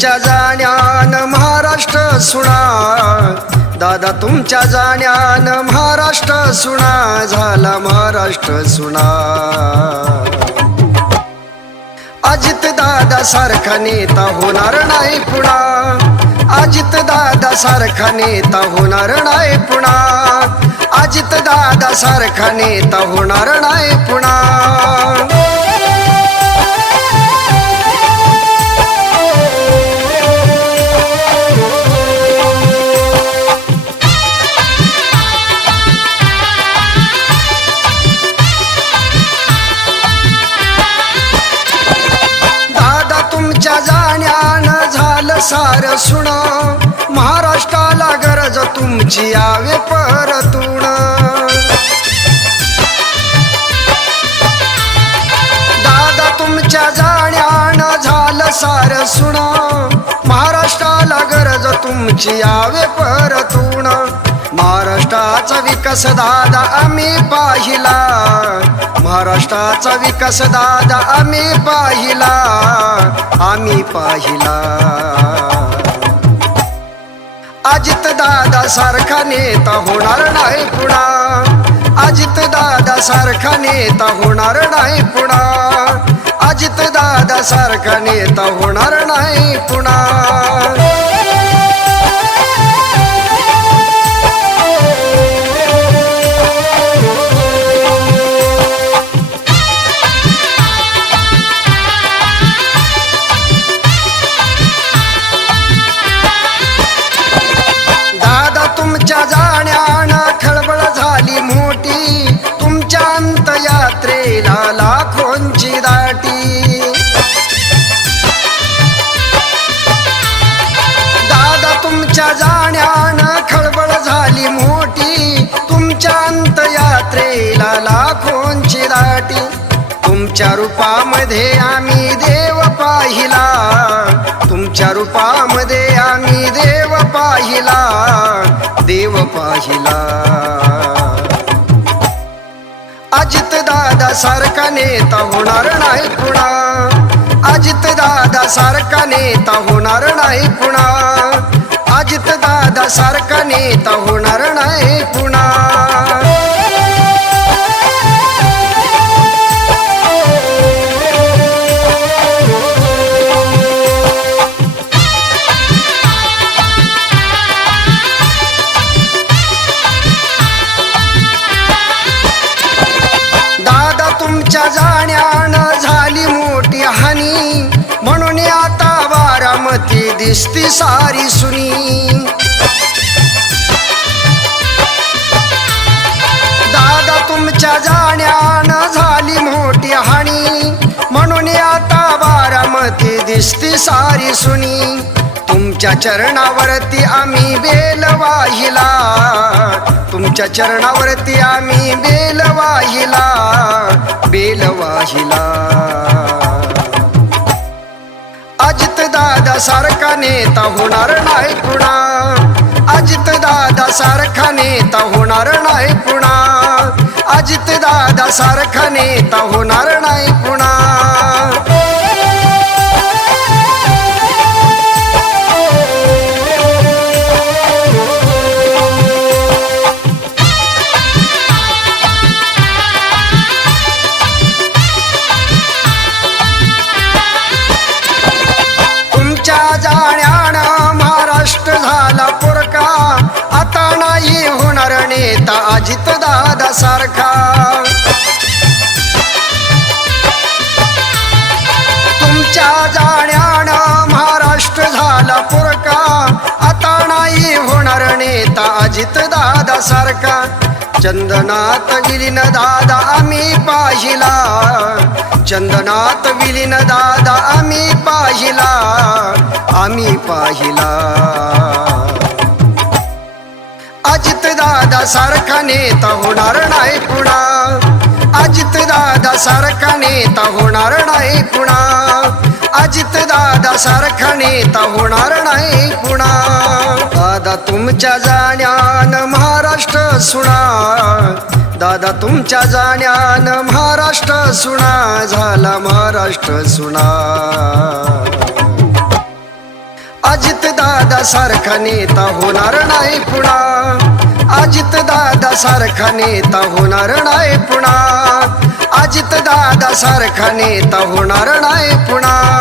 तुमच्या जाण्यान महाराष्ट्र सुना, दादा तुमच्या जाण्यान महाराष्ट्र सुना, झाला महाराष्ट्र सुना. अजित दादा सारखा नेता होणार नाही पुन्हा, अजित दादा सारखा नेता होणार नाही पुन्हा, अजित दादा सारखा नेता होणार नाही पुन्हा. सार सुना, महाराष्ट्राला गरज तुमची यावे परतून. दादा तुमच्या जाण्यानं झालं सार सुना, महाराष्ट्राला गरज तुमची यावे परतून. महाराष्ट्राचा विकास दादा आम्ही पाहिला, महाराष्ट्राचा विकास दादा आम्ही पाहिला, आम्ही पाहिला. अजित दादा सारखा नेता होणार नाही पुन्हा, अजित दादा सारखा नेता होणार नाही पुन्हा, अजित दादा सारखा नेता होणार नाही पुन्हा. तुमच्या जाण्यानं खळबळ झाली मोठी, तुमच्या अंतयात्रेला लाखोंची दाटी. दादा तुमच्या जाण्यानं खळबळ झाली मोठी, तुमच्या अंतयात्रेला लाखोंची दाटी. तुमच्या रूपामध्ये आम्ही देव पाहिला, तुमच्या रूपामध्ये आम्ही देव पाहिला, देव पाहिला. अजित दादा सारखा नेता होणार नाही पुन्हा, अजित दादा सारखा नेता होणार नाही पुन्हा, अजित दादा सारखा नेता होणार नाही पुन्हा. तुमच्या जाण्यानं झाली मोठी हानी, म्हणून आता बारामती दिसती सारी सुनी. दादा तुमच्या जाण्यानं झाली मोठी हानी, म्हणून आता बारामती दिसती सारी सुनी. तुमच्या चरणावरती आम्ही बेल वाहिला, तुमच्या चरणावरती आम्ही बेल वाहिला, बेल वाहिला. अजित दादा सारखा नेता होणार नाही पुन्हा, अजित दादा सारखा नेता होणार नाही पुन्हा, अजित दादा सारखा नेता होणार नाही पुन्हा. जाण्यानं महाराष्ट्र झाला पुरका, आता नाही होणार नेता अजित दादा सारखा. तुमच्या जाण्यानं महाराष्ट्र झाला पुरका, आता नाही होणार नेता अजित दादा सारखा. चंदनात विलीन दादा आम्ही पाहिला, चंदनात विलीन दादा आम्ही पाहिला, आम्ही पाहिला. अजित दादा सारखा नेता होणार नाही पुन्हा, अजित दादा सारखा नेता होणार नाही पुन्हा, अजित दादा सारखा नेता होणार नाही पुन्हा. दादा तुमच्या जाण्यानं महाराष्ट्र सुना, दादा तुमच्या जाण्यानं महाराष्ट्र सुना, झाला महाराष्ट्र सुना. अजित दादा सारखा नेता होणार नाही पुन्हा, अजित दादा सारखा नेता होणार नाही पुन्हा, अजित दादा सारखा नेता होणार नाही पुन्हा.